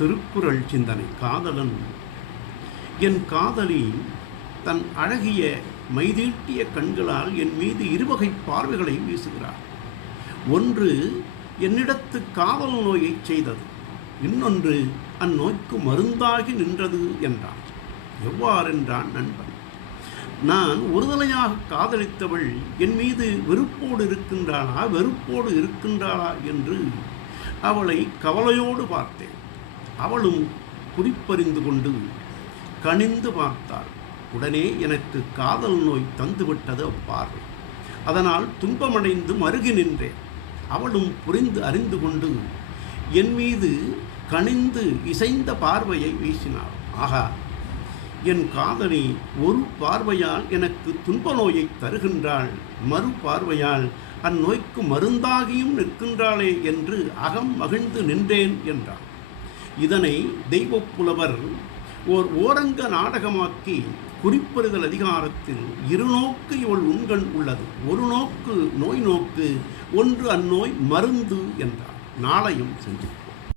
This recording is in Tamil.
திருக்குறள் சிந்தனை காதலன். என் காதலி தன் அழகிய மைதீட்டிய கண்களால் என் மீது இருவகை பார்வைகளை வீசுகிறார். ஒன்று என்னிடத்து காதல் நோயை செய்தது இன்னொன்று அந்நோய்க்கு மருந்தாகி நின்றது என்றான் எவ்வாறென்றான் நண்பன்? நான் ஒருதலையாக காதலித்தவள் என் மீது வெறுப்போடு இருக்கின்றாளா வெறுப்போடு இருக்கின்றாளா என்று அவளை கவலையோடு பார்த்தேன். அவளும் குறிப்பறிந்து கொண்டு கணிந்து பார்த்தாள். உடனே எனக்கு காதல் நோய் தந்துவிட்டது அப்பார்வை அதனால் துன்பமடைந்து மருகி நின்றேன். அவளும் புரிந்து அறிந்து கொண்டு என் மீது கணிந்து இசைந்த பார்வையை வீசினாள். ஆகா என் காதலி ஒரு பார்வையால் எனக்கு துன்ப நோயை தருகின்றாள். மறு பார்வையால் அந்நோய்க்கு மருந்தாகியும் நிற்கின்றாளே என்று அகம் மகிழ்ந்து நின்றேன் என்றான். இதனை தெய்வ புலவர் ஓர் ஓரங்க நாடகமாக்கி குறிப்பறிதல் அதிகாரத்தில் இருநோக்கு இவள் உண்கண் உள்ளது. ஒரு நோக்கு நோய் நோக்கு ஒன்று அந்நோய் மருந்து என்றார். நாளையும் செஞ்சு